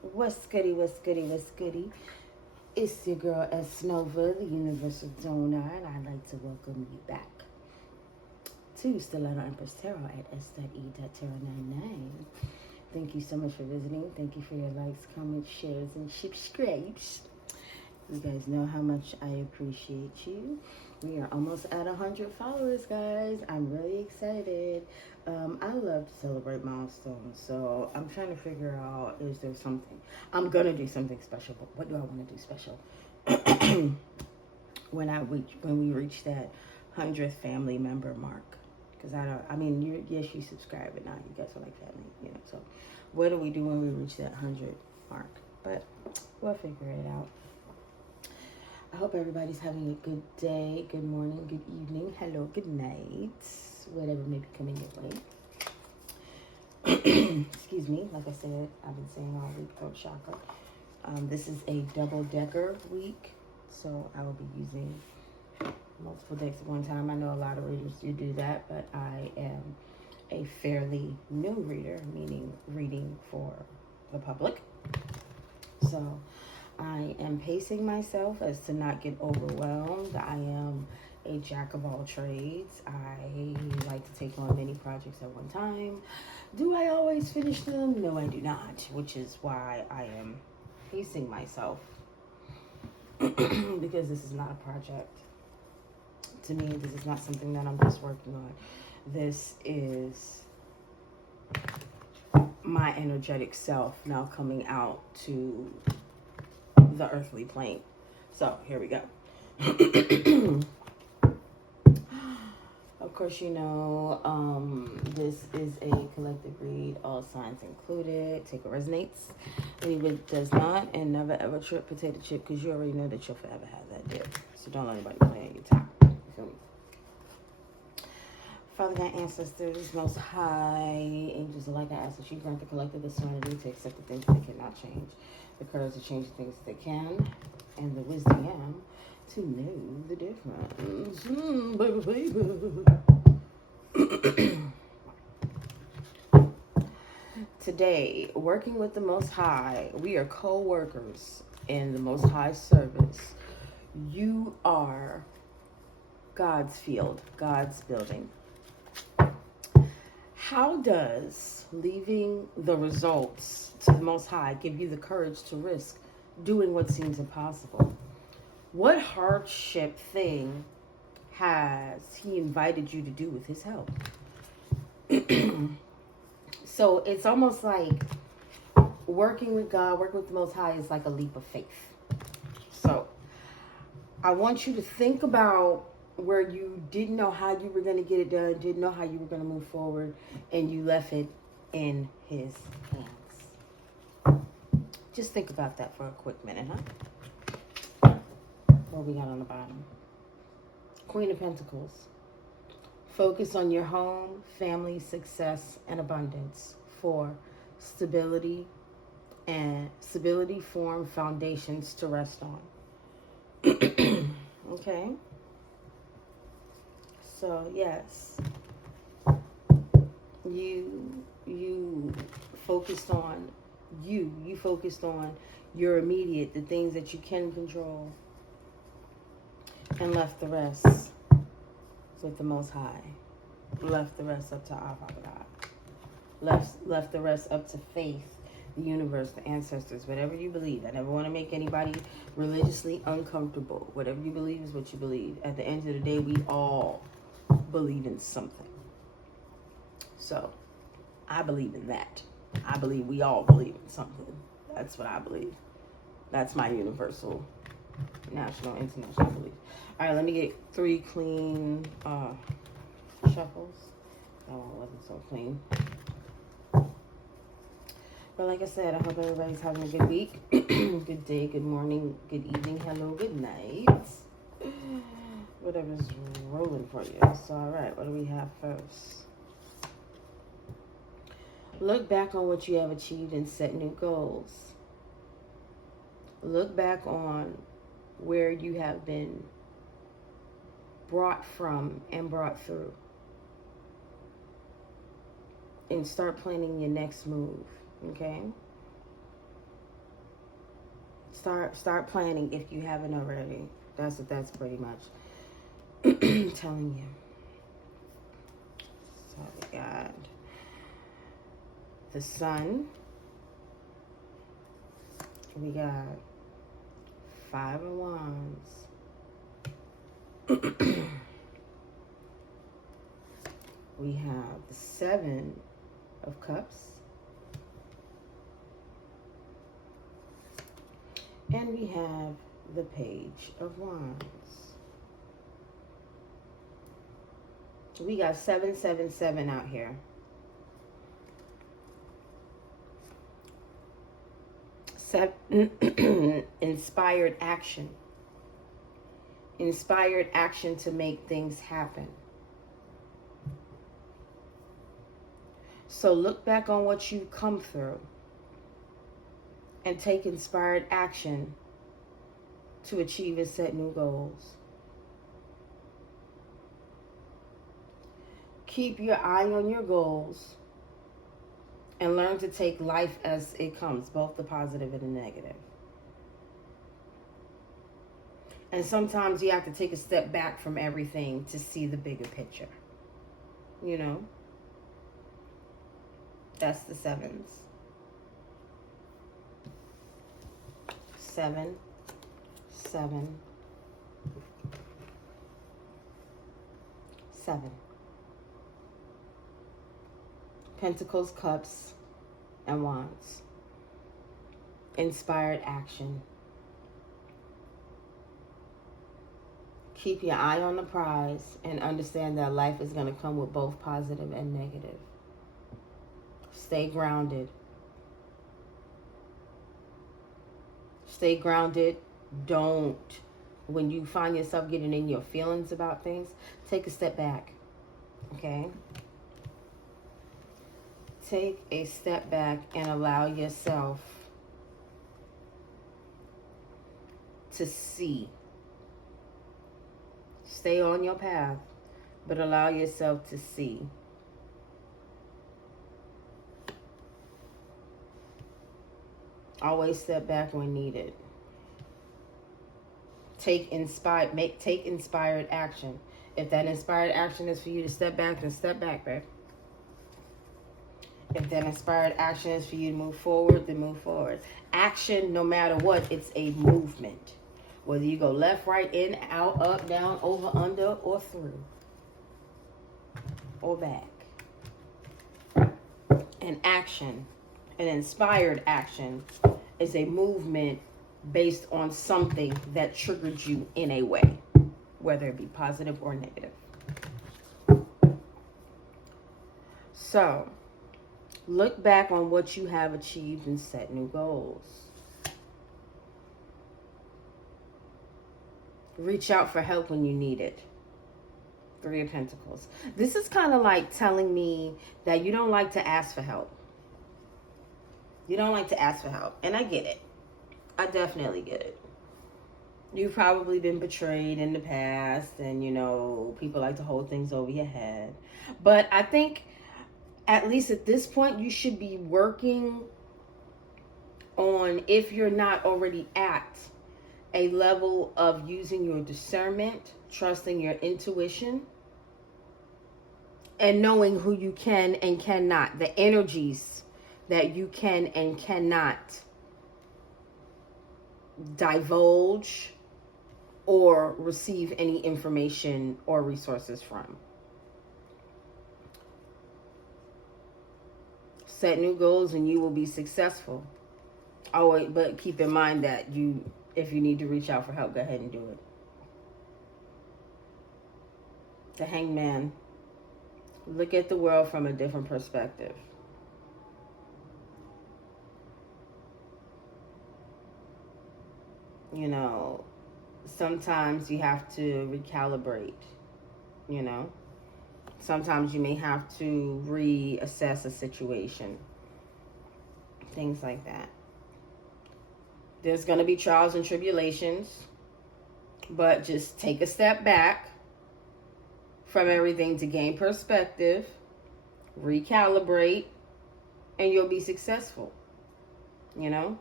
What's goody, what's goody, what's goody? It's your girl S Nova, the Universal Donor, and I'd like to welcome you back to Stiletto Empress Tarot at s.e.tarot99. Thank you so much for visiting. Thank you for your likes, comments, shares, and subscribes. You guys know how much I appreciate you. We are almost at 100 followers, guys. I'm really excited. I love to celebrate milestones, so I'm trying to figure out, is there something? I'm going to do something special, but what do I want to do special? when we reach that 100th family member mark. Because yes, you subscribe, but not you guys are like family, So what do we do when we reach that 100 mark? But we'll figure it out. I hope everybody's having a good day, good morning, good evening, hello, good night, whatever may be coming your way. Excuse me, like I said, I've been saying all week, throat chakra. This is a double-decker week, so I will be using multiple decks at one time. I know a lot of readers do that, but I am a fairly new reader, meaning reading for the public. So I am pacing myself as to not get overwhelmed. I am a jack of all trades. I like to take on many projects at one time. Do I always finish them? No, I do not, which is why I am pacing myself because this is not a project. To me, this is not something that I'm just working on. This is my energetic self now coming out to the earthly plane. So here we go. Of course, this is a collective read, all signs included. Take what resonates, leave it does not, and never ever trip potato chip, because you already know that you'll forever have that dip. So don't let anybody play on your time. You feel me? Father God, ancestors, most high, angels alike, I ask that you grant the collective the serenity to accept the things that cannot change, the courage to change the things that can, and the wisdom to know the difference. Baby. Today, working with the Most High, we are co-workers in the Most High service. You are God's field, God's building. How does leaving the results to the Most High give you the courage to risk doing what seems impossible? What hardship thing has He invited you to do with His help? So it's almost like working with God, working with the Most High is like a leap of faith. So I want you to think about where you didn't know how you were going to get it done, didn't know how you were going to move forward, and you left it in His hands. Just think about that for a quick minute, huh? What we got on the bottom? Queen of Pentacles. Focus on your home, family, success, and abundance. 4, stability form foundations to rest on. Okay. So yes, you focused on you focused on your immediate, the things that you can control, and left the rest with the Most High. Left the rest up to our Father God. Left the rest up to faith, the universe, the ancestors, whatever you believe. I never want to make anybody religiously uncomfortable. Whatever you believe is what you believe. At the end of the day, we all believe in something. So I believe in that. I believe we all believe in something. That's what I believe. That's my universal, national, international belief. All right, let me get 3 clean shuffles. That one wasn't so clean. But like I said, I hope everybody's having a good week. Good day, good morning, good evening, hello, good night. Whatever's rolling for you. So, all right, what do we have first? Look back on what you have achieved and set new goals. Look back on where you have been brought from and brought through. And start planning your next move, okay? Start planning if you haven't already. That's pretty much telling you. So we got the Sun. We got 5 of Wands. We have the 7 of Cups. And we have the Page of Wands. We got 777 out here. Inspired action. Inspired action to make things happen. So look back on what you've come through and take inspired action to achieve and set new goals. Keep your eye on your goals and learn to take life as it comes, both the positive and the negative. And sometimes you have to take a step back from everything to see the bigger picture. You know? That's the 7s. 7, 7, 7. Pentacles, Cups, and Wands. Inspired action. Keep your eye on the prize and understand that life is going to come with both positive and negative. Stay grounded. Stay grounded. Don't, when you find yourself getting in your feelings about things, take a step back. Okay? Take a step back and allow yourself to see. Stay on your path, but allow yourself to see. Always step back when needed. Take inspired action. If that inspired action is for you to step back, then step back, babe. If that inspired action is for you to move forward, then move forward. Action, no matter what, it's a movement. Whether you go left, right, in, out, up, down, over, under, or through. Or back. An action, an inspired action, is a movement based on something that triggered you in a way. Whether it be positive or negative. So, look back on what you have achieved and set new goals. Reach out for help when you need it. 3 of Pentacles. This is kind of like telling me that you don't like to ask for help. You don't like to ask for help. And I get it. I definitely get it. You've probably been betrayed in the past. And, you know, people like to hold things over your head. But I think, at least at this point, you should be working on, if you're not already at a level of using your discernment, trusting your intuition, and knowing who you can and cannot, the energies that you can and cannot divulge or receive any information or resources from. Set new goals and you will be successful. Oh, but keep in mind that if you need to reach out for help, go ahead and do it. The Hangman. Look at the world from a different perspective. You know, sometimes you have to recalibrate, you know. Sometimes you may have to reassess a situation. Things like that. There's going to be trials and tribulations, but just take a step back from everything to gain perspective, recalibrate, and you'll be successful. You know?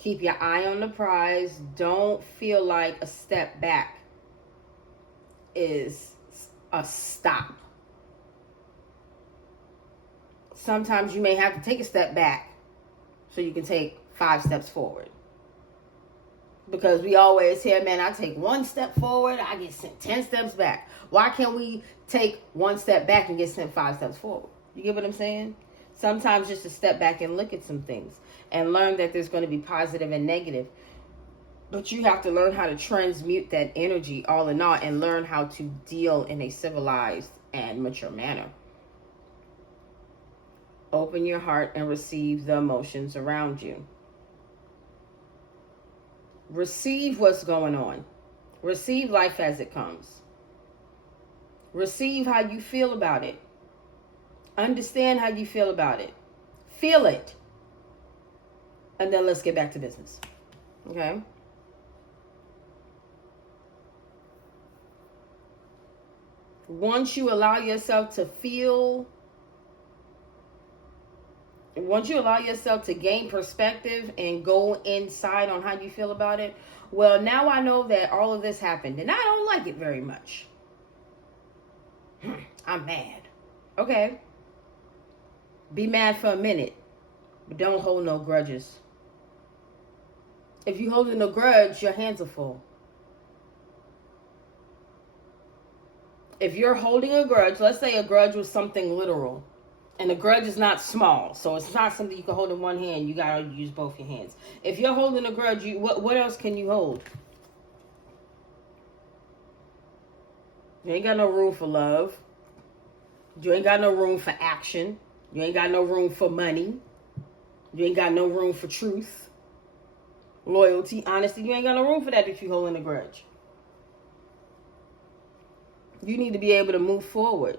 Keep your eye on the prize. Don't feel like a step back is a stop. Sometimes you may have to take a step back so you can take 5 steps forward. Because we always hear, man, I take 1 step forward, I get sent 10 steps back. Why can't we take 1 step back and get sent 5 steps forward? You get what I'm saying? Sometimes just to step back and look at some things and learn that there's going to be positive and negative. But you have to learn how to transmute that energy all in all and learn how to deal in a civilized and mature manner. Open your heart and receive the emotions around you. Receive what's going on. Receive life as it comes. Receive how you feel about it. Understand how you feel about it. Feel it. And then let's get back to business. Okay? Once you allow yourself to feel, once you allow yourself to gain perspective and go inside on how you feel about it, well, now I know that all of this happened and I don't like it very much. I'm mad. Okay. Be mad for a minute, but don't hold no grudges. If you're holding a grudge, your hands are full. If you're holding a grudge, let's say a grudge was something literal. And a grudge is not small, so it's not something you can hold in one hand. You gotta use both your hands. If you're holding a grudge, what else can you hold? You ain't got no room for love. You ain't got no room for action. You ain't got no room for money. You ain't got no room for truth, loyalty, honesty. You ain't got no room for that if you're holding a grudge. You need to be able to move forward.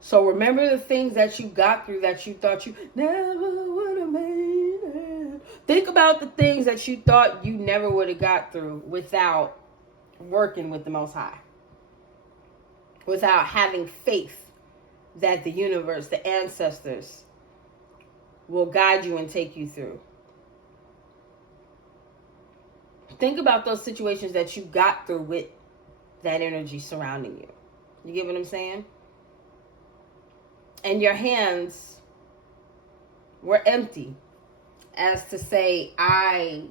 So remember the things that you got through that you thought you never would have made it. Think about the things that you thought you never would have got through without working with the Most High. Without having faith that the universe, the ancestors, will guide you and take you through. Think about those situations that you got through with that energy surrounding you. You get what I'm saying? And your hands were empty, as to say, I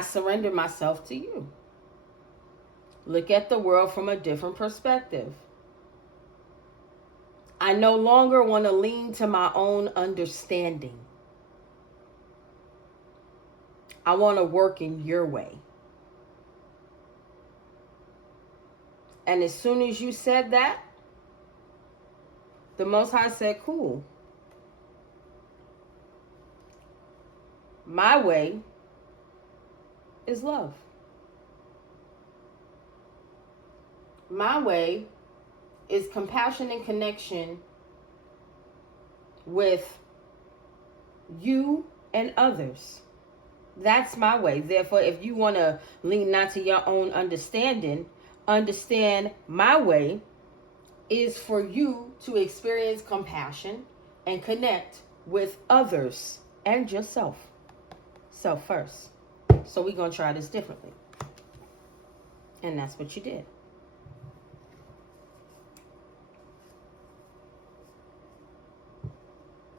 surrender myself to you. Look at the world from a different perspective. I no longer want to lean to my own understanding. I want to work in your way. And as soon as you said that, the Most High said, cool. My way is love. My way is compassion and connection with you and others. That's my way. Therefore, if you want to lean not to your own understanding, understand my way is for you to experience compassion and connect with others and yourself. Self first. So we're going to try this differently. And that's what you did.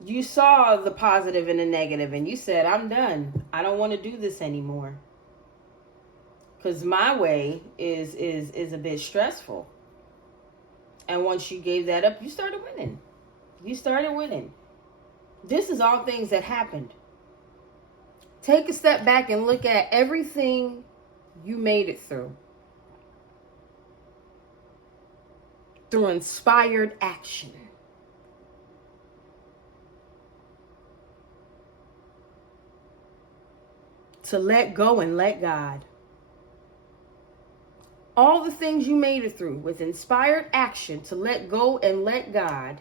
You saw the positive and the negative and you said, I'm done. I don't want to do this anymore. Because my way is a bit stressful. And once you gave that up, you started winning. You started winning. This is all things that happened. Take a step back and look at everything you made it through. Through inspired action. To let go and let God. All the things you made it through with inspired action to let go and let God,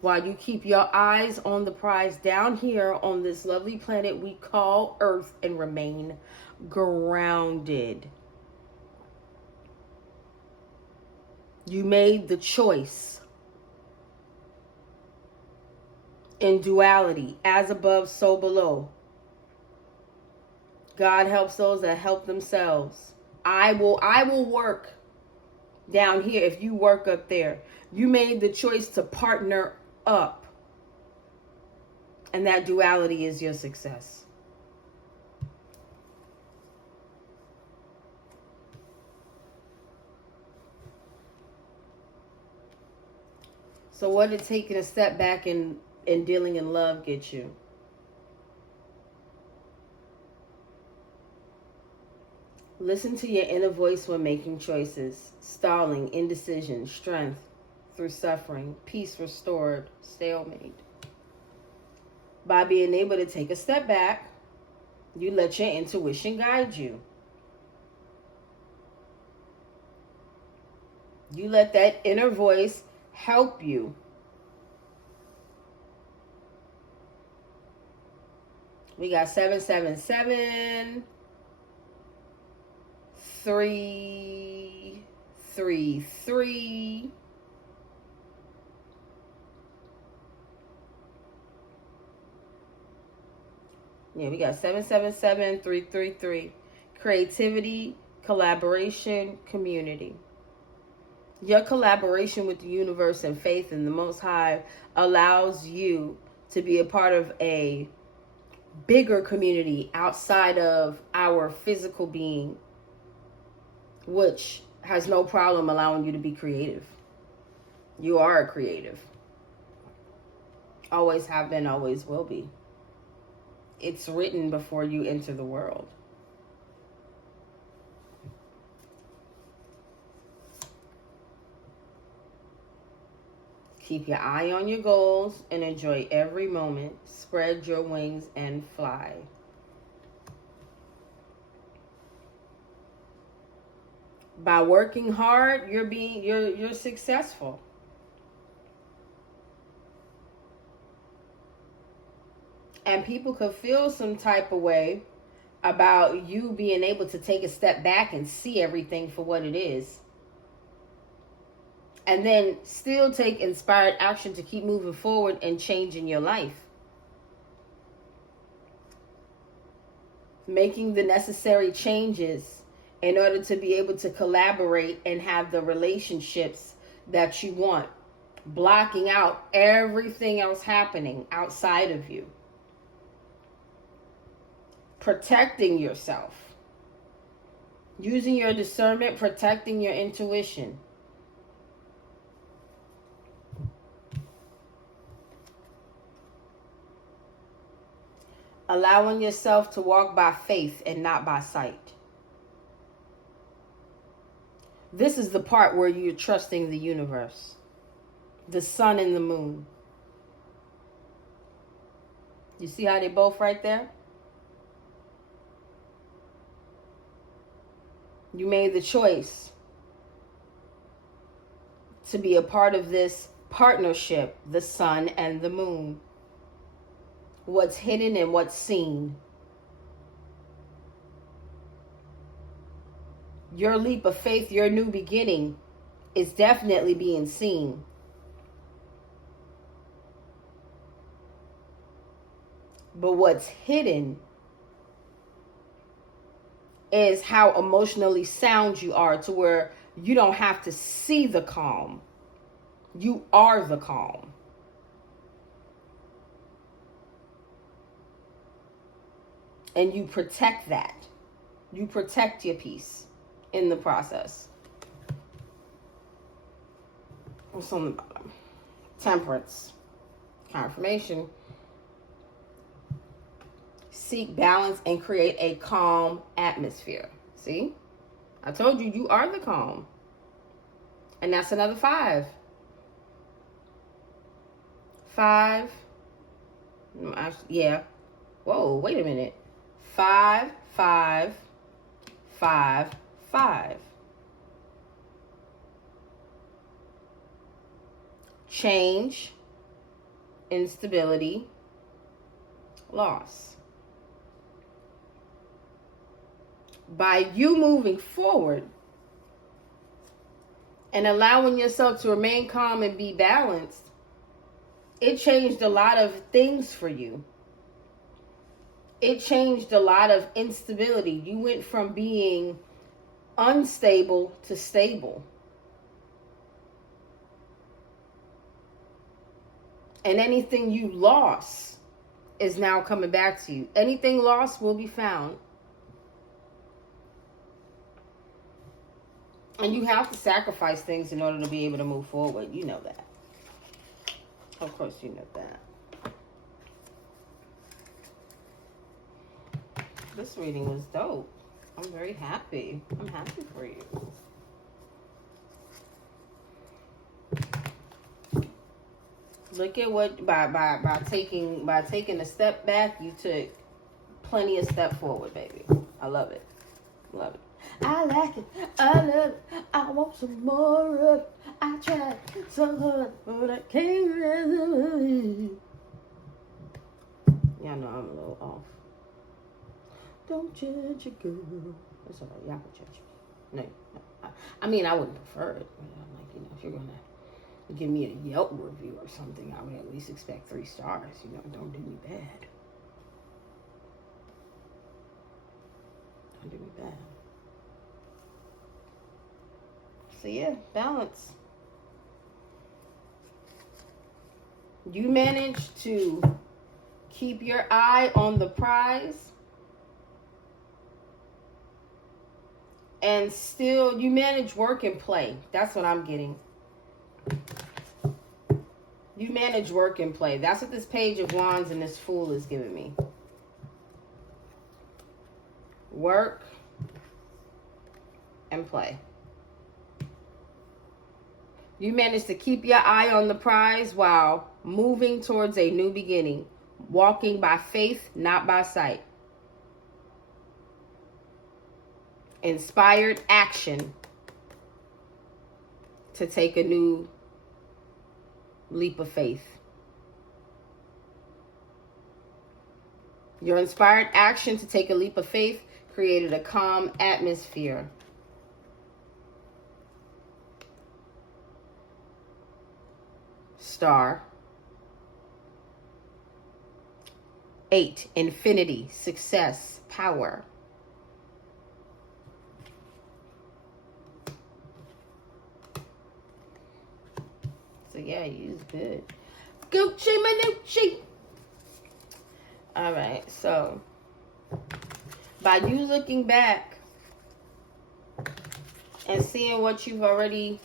while you keep your eyes on the prize down here on this lovely planet we call Earth and remain grounded. You made the choice in duality, as above, so below. God helps those that help themselves. I will work down here if you work up there. You made the choice to partner up. And that duality is your success. So what did taking a step back and dealing in love get you? Listen to your inner voice when making choices. Stalling, indecision, strength through suffering, peace restored, stalemate. By being able to take a step back, you let your intuition guide you. You let that inner voice help you. We got 777, 333. Yeah, we got 777, 333. Creativity, collaboration, community. Your collaboration with the universe and faith in the Most High allows you to be a part of a bigger community outside of our physical being, which has no problem allowing you to be creative. You are a creative. Always have been, always will be. It's written before you enter the world. Keep your eye on your goals and enjoy every moment. Spread your wings and fly. By working hard, you're successful. And people could feel some type of way about you being able to take a step back and see everything for what it is. And then still take inspired action to keep moving forward and changing your life. Making the necessary changes in order to be able to collaborate and have the relationships that you want. Blocking out everything else happening outside of you. Protecting yourself. Using your discernment, protecting your intuition. Allowing yourself to walk by faith and not by sight. This is the part where you're trusting the universe, the sun and the moon. You see how they both right there? You made the choice to be a part of this partnership, the sun and the moon. What's hidden and what's seen. Your leap of faith, your new beginning is definitely being seen. But what's hidden is how emotionally sound you are to where you don't have to see the calm. You are the calm. And you protect that. You protect your peace in the process. What's on the bottom? Temperance. Confirmation. Seek balance and create a calm atmosphere. See? I told you, you are the calm. And that's another 5. 5. Yeah. Whoa, wait a minute. 5, 5, 5, 5. Change, instability, loss. By you moving forward and allowing yourself to remain calm and be balanced, It changed a lot of things for you. It changed a lot of instability. You went from being unstable to stable. And anything you lost is now coming back to you. Anything lost will be found. And you have to sacrifice things in order to be able to move forward. You know that. Of course you know that. This reading was dope. I'm very happy. I'm happy for you. Look at what by taking a step back, you took plenty of step forward, baby. I love it. Love it. I like it. I love it. I want some more of it. I tried so hard, but I can't resist. Yeah, I know I'm a little off. Don't judge a girl. That's all right. Y'all can judge me. No. I mean, I wouldn't prefer it. But I'm like, if you're going to give me a Yelp review or something, I would at least expect 3 stars. Don't do me bad. Don't do me bad. So yeah, balance. You managed to keep your eye on the prize. And still, you manage work and play. That's what I'm getting. You manage work and play. That's what this Page of Wands and this Fool is giving me. Work and play. You manage to keep your eye on the prize while moving towards a new beginning. Walking by faith, not by sight. Inspired action to take a new leap of faith. Your inspired action to take a leap of faith created a calm atmosphere. Star. 8, infinity, success, power. So yeah, you was good. Gucci Manucci. Alright, so by you looking back and seeing what you've already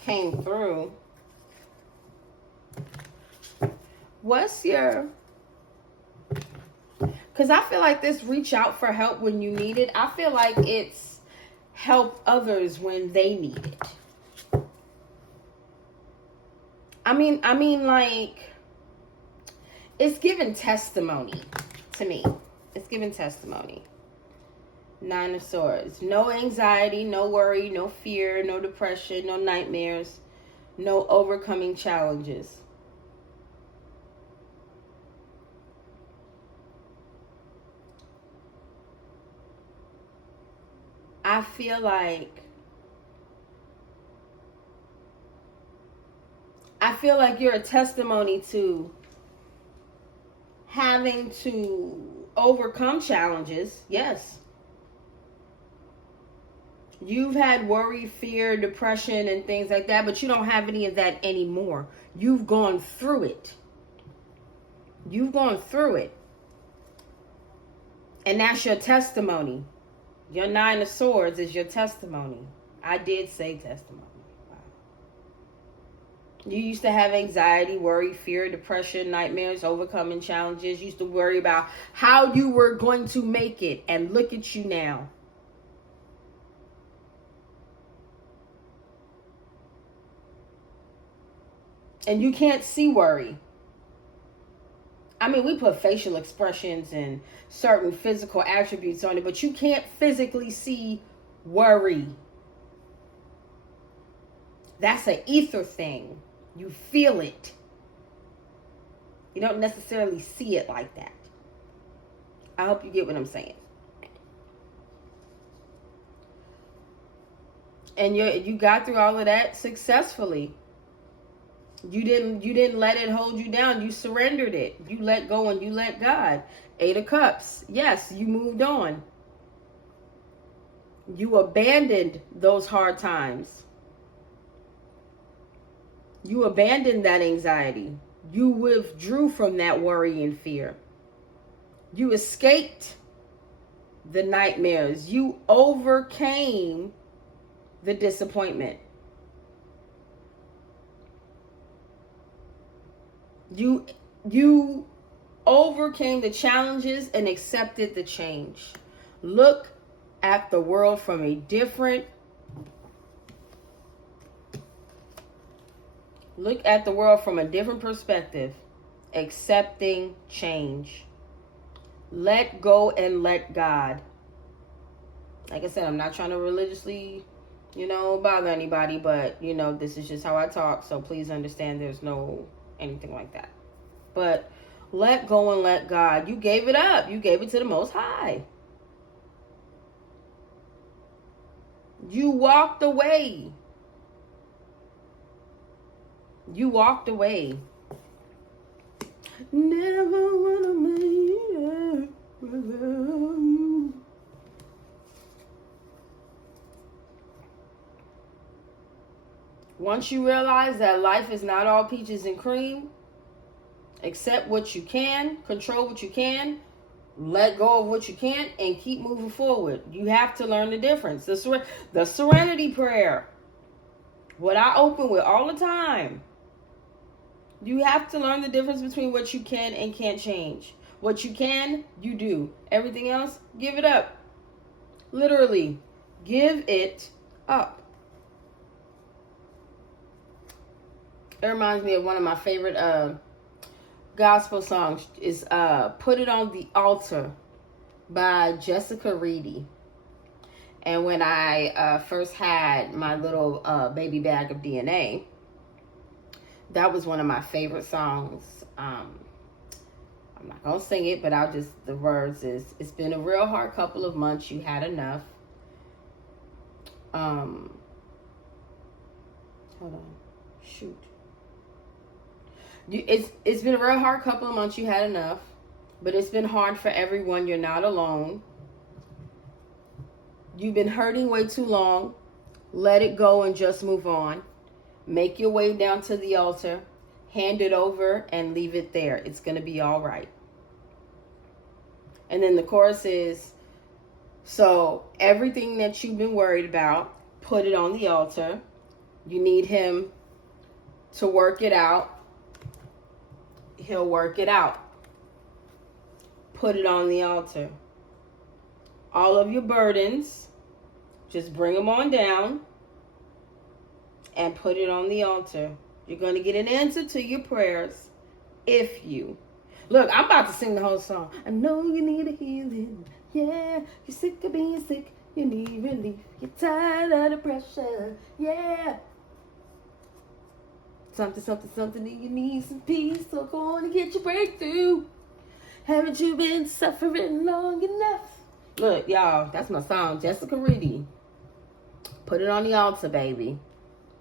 came through, what's your... Because I feel like this reach out for help when you need it. I feel like it's help others when they need it. I mean, like, it's giving testimony to me. It's giving testimony. 9 of Swords. No anxiety, no worry, no fear, no depression, no nightmares, no overcoming challenges. I feel like you're a testimony to having to overcome challenges. Yes. You've had worry, fear, depression, and things like that, but you don't have any of that anymore. You've gone through it. You've gone through it. And that's your testimony. Your 9 of Swords is your testimony. I did say testimony. You used to have anxiety, worry, fear, depression, nightmares, overcoming challenges. You used to worry about how you were going to make it. And look at you now. And you can't see worry. I mean, we put facial expressions and certain physical attributes on it, but you can't physically see worry. That's an ether thing. You feel it. You don't necessarily see it like that. I hope you get what I'm saying. And you got through all of that successfully. You didn't let it hold you down. You surrendered it. You let go and you let God. 8 of Cups. Yes, you moved on. You abandoned those hard times. You abandoned that anxiety. You withdrew from that worry and fear. You escaped the nightmares. You overcame the disappointment. You overcame the challenges and accepted the change. Look at the world from a different perspective. Accepting change. Let go and let God. Like I said, I'm not trying to religiously, bother anybody, but, this is just how I talk. So please understand there's no anything like that. But let go and let God. You gave it up. You gave it to the Most High. You walked away. You walked away. Never wanna make it without you. Once you realize that life is not all peaches and cream, accept what you can, control what you can, let go of what you can't, and keep moving forward. You have to learn the difference. The serenity prayer, what I open with all the time. You have to learn the difference between what you can and can't change. What you can, you do. Everything else, give it up. Literally, give it up. It reminds me of one of my favorite gospel songs is Put It on the Altar by Jessica Reedy. And when I first had my little baby bag of DNA, that was one of my favorite songs. I'm not going to sing it, but the words is, it's been a real hard couple of months. You had enough. Hold on. Shoot. It's been a real hard couple of months. You had enough, but it's been hard for everyone. You're not alone. You've been hurting way too long. Let it go and just move on. Make your way down to the altar. Hand it over and leave it there. It's going to be all right. And then the chorus is, so everything that you've been worried about, put it on the altar. You need him to work it out. He'll work it out. Put it on the altar. All of your burdens, just bring them on down and put it on the altar. You're going to get an answer to your prayers if you. Look, I'm about to sing the whole song. I know you need a healing. Yeah, you're sick of being sick. You need relief. You're tired of the pressure. Yeah. Something, and you need some peace. So go on and get your breakthrough. Haven't you been suffering long enough? Look, y'all, that's my song, Jessica Reedy. Put it on the altar, baby.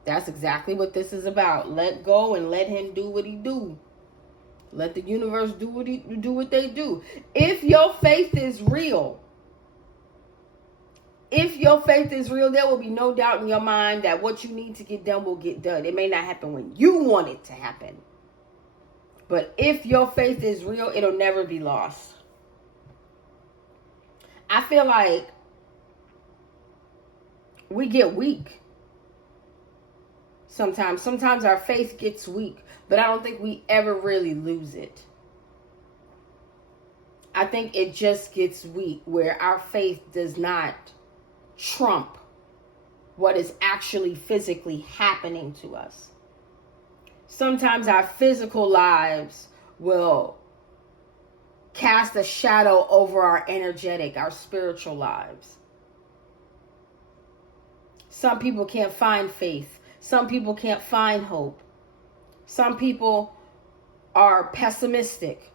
That's exactly what this is about. Let go and let him do what he do. Let the universe do what they do. If your faith is real, there will be no doubt in your mind that what you need to get done will get done. It may not happen when you want it to happen. But if your faith is real, it'll never be lost. I feel like we get weak sometimes. Sometimes our faith gets weak, but I don't think we ever really lose it. I think it just gets weak where our faith does not trump what is actually physically happening to us. Sometimes our physical lives will cast a shadow over our energetic, our spiritual lives. Some people can't find faith. Some people can't find hope. Some people are pessimistic.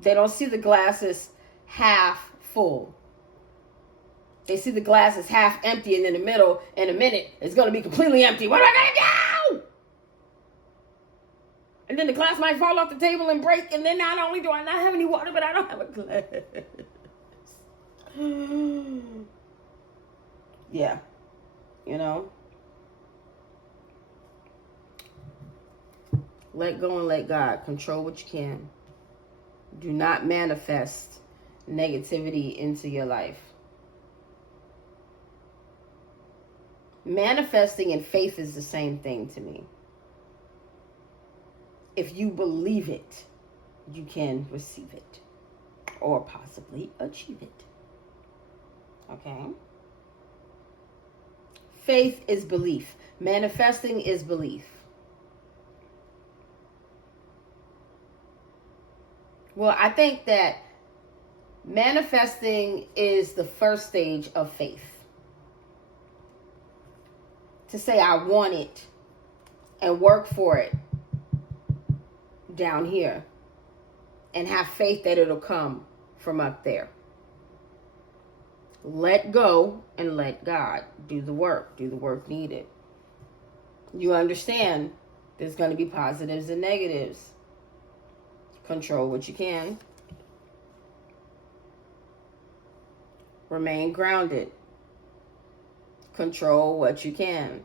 They don't see the glasses half full. They see the glass is half empty, and in the middle, in a minute, it's going to be completely empty. What am I going to do? And then the glass might fall off the table and break. And then not only do I not have any water, but I don't have a glass. Yeah. You know? Let go and let God. Control what you can. Do not manifest negativity into your life. Manifesting and faith is the same thing to me. If you believe it, you can receive it or possibly achieve it. Okay? Faith is belief. Manifesting is belief. Well, I think that manifesting is the first stage of faith. To say I want it and work for it down here and have faith that it'll come from up there. Let go and let God do the work needed. You understand there's going to be positives and negatives. Control what you can. Remain grounded. Control what you can.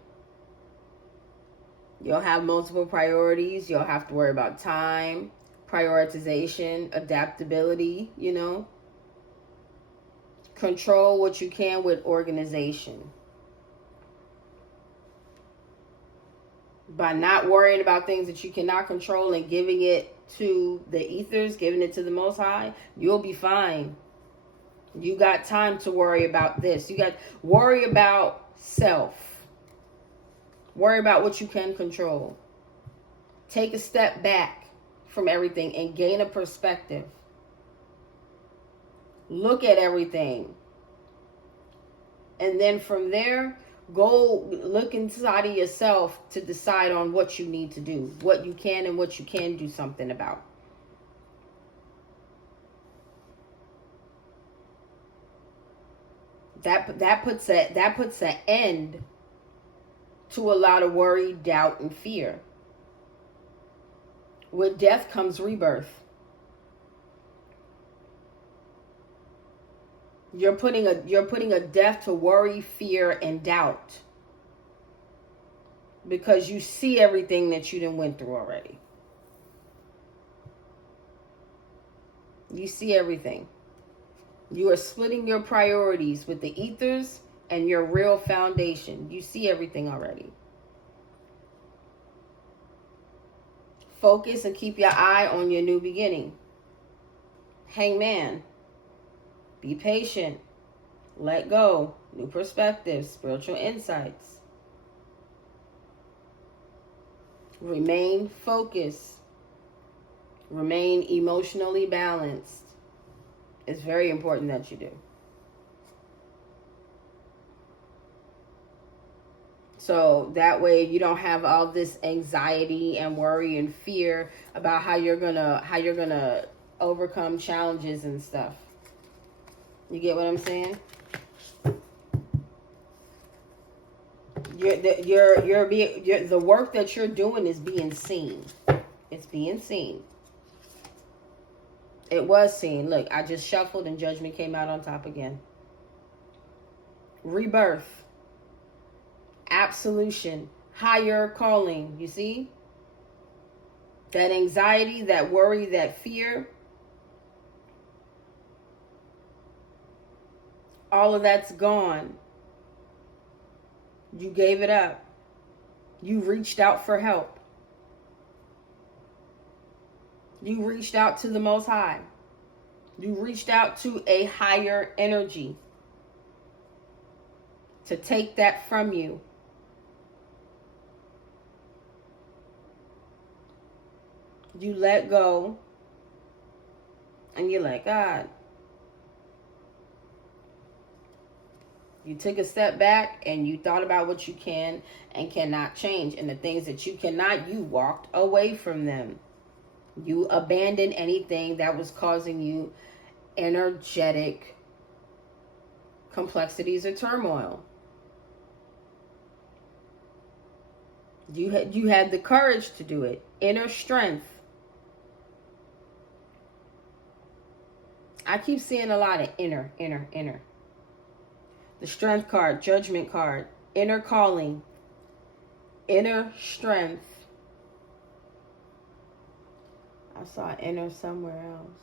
You'll have multiple priorities. You'll have to worry about time, prioritization, adaptability, you know. Control what you can with organization. By not worrying about things that you cannot control and giving it to the ethers, giving it to the Most High, you'll be fine. You got time to worry about this. You got worry about self. Worry about what you can control. Take a step back from everything and gain a perspective. Look at everything. And then from there, go look inside of yourself to decide on what you need to do, what you can and what you can do something about. That puts an end to a lot of worry, doubt, and fear. With death comes rebirth. You're putting a death to worry, fear, and doubt. Because you see everything that you done went through already. You see everything. You are splitting your priorities with the ethers and your real foundation. You see everything already. Focus and keep your eye on your new beginning. Hangman. Be patient. Let go. New perspectives. Spiritual insights. Remain focused. Remain emotionally balanced. It's very important that you do. So that way you don't have all this anxiety and worry and fear about how you're gonna overcome challenges and stuff. You get what I'm saying? The work that you're doing is being seen. It's being seen. It was seen. Look, I just shuffled and Judgment came out on top again. Rebirth. Absolution. Higher calling. You see? That anxiety, that worry, that fear. All of that's gone. You gave it up. You reached out for help. You reached out to the Most High. You reached out to a higher energy to take that from you. You let go and you let God. You took a step back and you thought about what you can and cannot change. And the things that you cannot, you walked away from them. You abandoned anything that was causing you energetic complexities or turmoil. You had the courage to do it. Inner strength. I keep seeing a lot of inner. The strength card, judgment card, inner calling, inner strength. I saw inner somewhere else.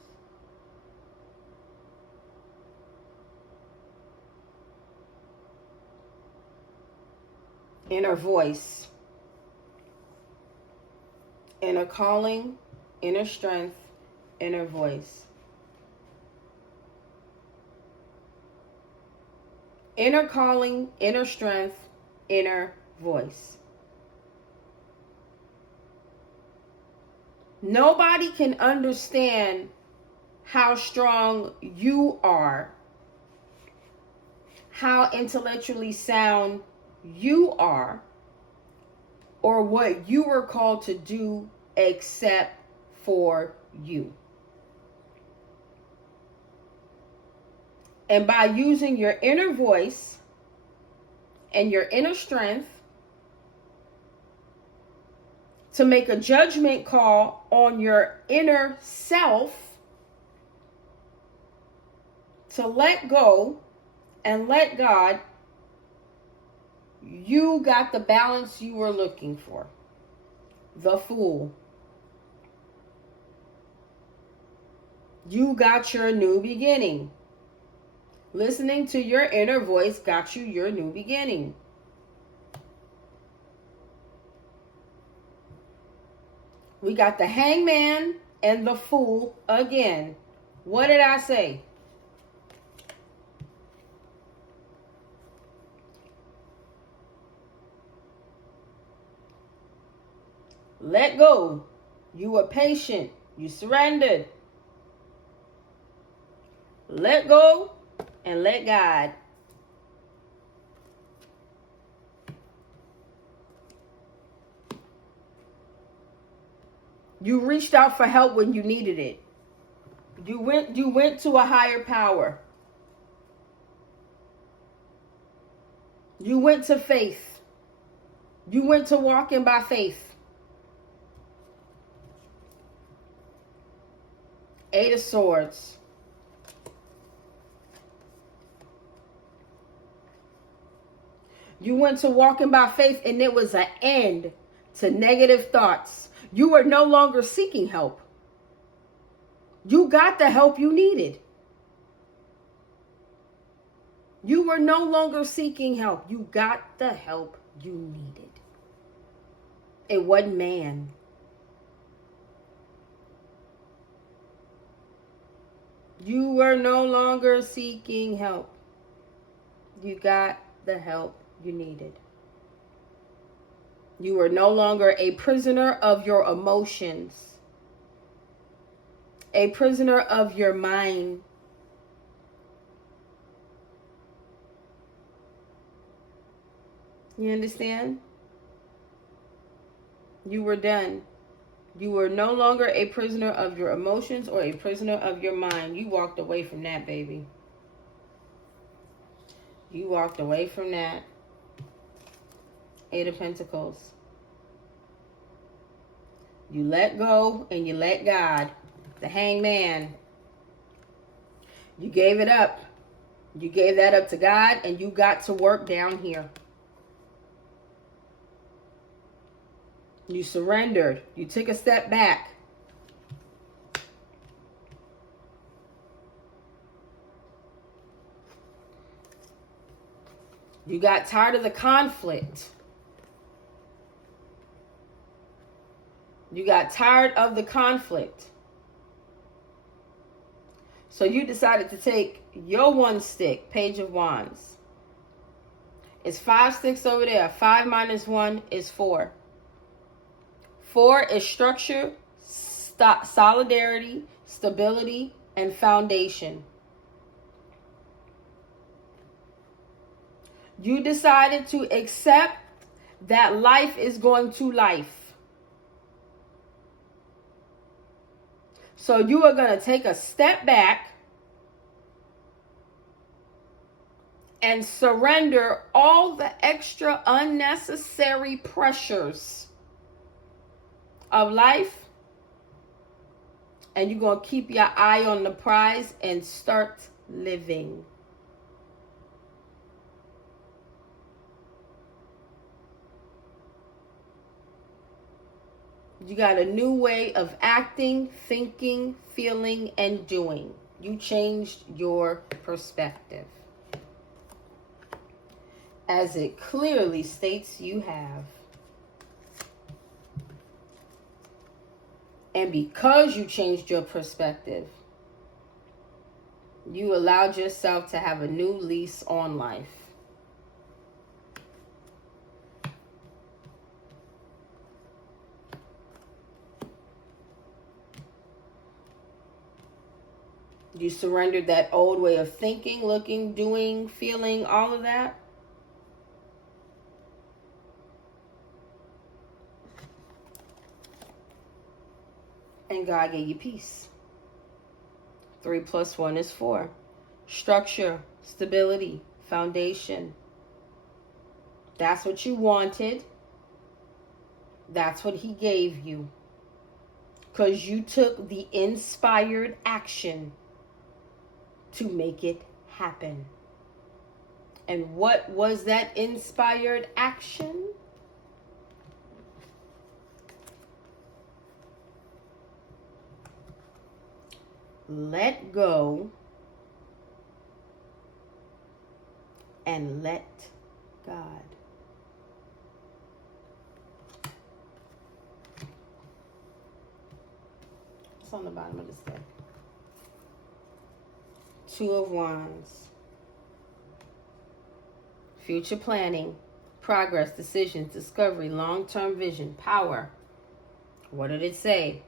Inner voice. Inner calling, inner strength, inner voice. Inner calling, inner strength, inner voice. Nobody can understand how strong you are, how intellectually sound you are, or what you were called to do except for you. And by using your inner voice and your inner strength to make a judgment call on your inner self, to let go and let God, you got the balance you were looking for. The Fool. You got your new beginning. Listening to your inner voice got you your new beginning. We got the Hangman and the Fool again. What did I say? Let go. You were patient. You surrendered. Let go and let God. You reached out for help when you needed it. You went to a higher power. You went to faith. You went to walking by faith. Eight of Swords. You went to walking by faith, and it was an end to negative thoughts. You were no longer seeking help. You got the help you needed. You were no longer seeking help. You got the help you needed. It wasn't man. You were no longer seeking help. You got the help you needed. You were no longer a prisoner of your emotions, a prisoner of your mind. You understand? You were done. You were no longer a prisoner of your emotions or a prisoner of your mind. You walked away from that, baby. You walked away from that. Eight of Pentacles. You let go and you let God. The Hangman. You gave it up. You gave that up to God and you got to work down here. You surrendered. You took a step back. You got tired of the conflict. You got tired of the conflict. So you decided to take your one stick, Page of Wands. It's 5 sticks over there. 5 minus 1 is 4. 4 is structure, solidarity, stability, and foundation. You decided to accept that life is going to life. So you are going to take a step back and surrender all the extra unnecessary pressures of life, and you're going to keep your eye on the prize and start living. You got a new way of acting, thinking, feeling, and doing. You changed your perspective, as it clearly states you have. And because you changed your perspective, you allowed yourself to have a new lease on life. You surrendered that old way of thinking, looking, doing, feeling, all of that. And God gave you peace. 3 + 1 is 4. Structure, stability, foundation. That's what you wanted. That's what He gave you. Because you took the inspired action to make it happen. And what was that inspired action? Let go and let God. It's on the bottom of this deck. 2 of Wands. Future planning, progress, decisions, discovery, long-term vision, power. What did it say?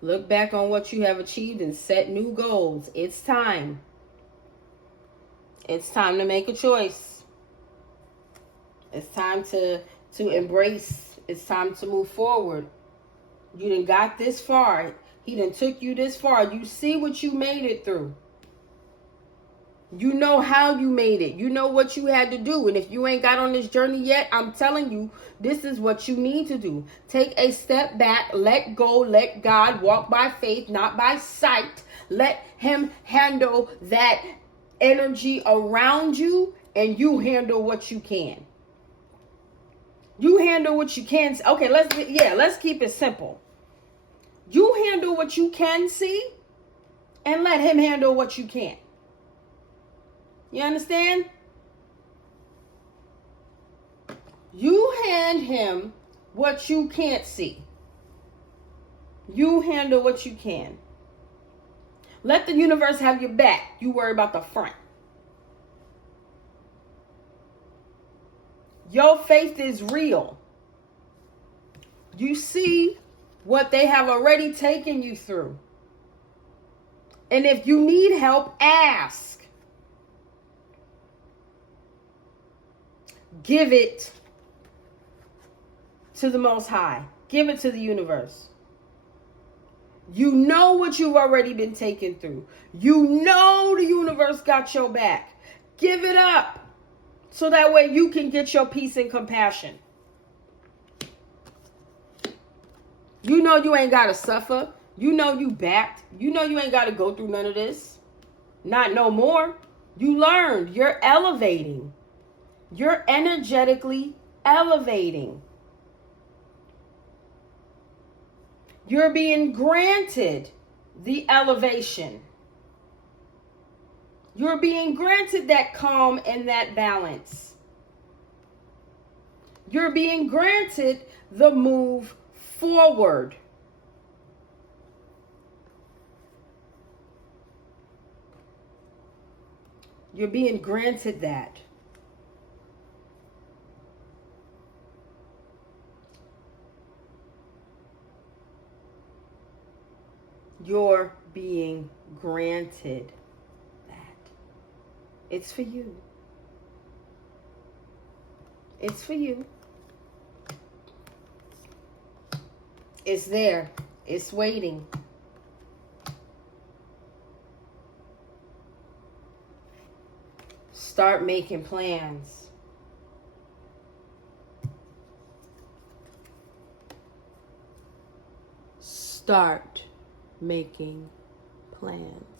Look back on what you have achieved and set new goals. It's time. It's time to make a choice. It's time to embrace. It's time to move forward. You done got this far. He done took you this far. You see what you made it through. You know how you made it. You know what you had to do. And if you ain't got on this journey yet, I'm telling you, this is what you need to do. Take a step back. Let go. Let God. Walk by faith, not by sight. Let Him handle that energy around you, and you handle what you can. You handle what you can. Okay, let's keep it simple. You handle what you can see, and let Him handle what you can't. You understand? You hand Him what you can't see. You handle what you can. Let the universe have your back. You worry about the front. Your faith is real. You see what they have already taken you through. And if you need help, ask. Give it to the Most High. Give it to the universe. You know what you've already been taken through. You know the universe got your back. Give it up so that way you can get your peace and compassion. You know you ain't got to suffer. You know you backed. You know you ain't got to go through none of this. Not no more. You learned. You're elevating. You're energetically elevating. You're being granted the elevation. You're being granted that calm and that balance. You're being granted the move forward. You're being granted that. You're being granted that. It's for you. It's for you. It's there. It's waiting. Start making plans. Start making plans.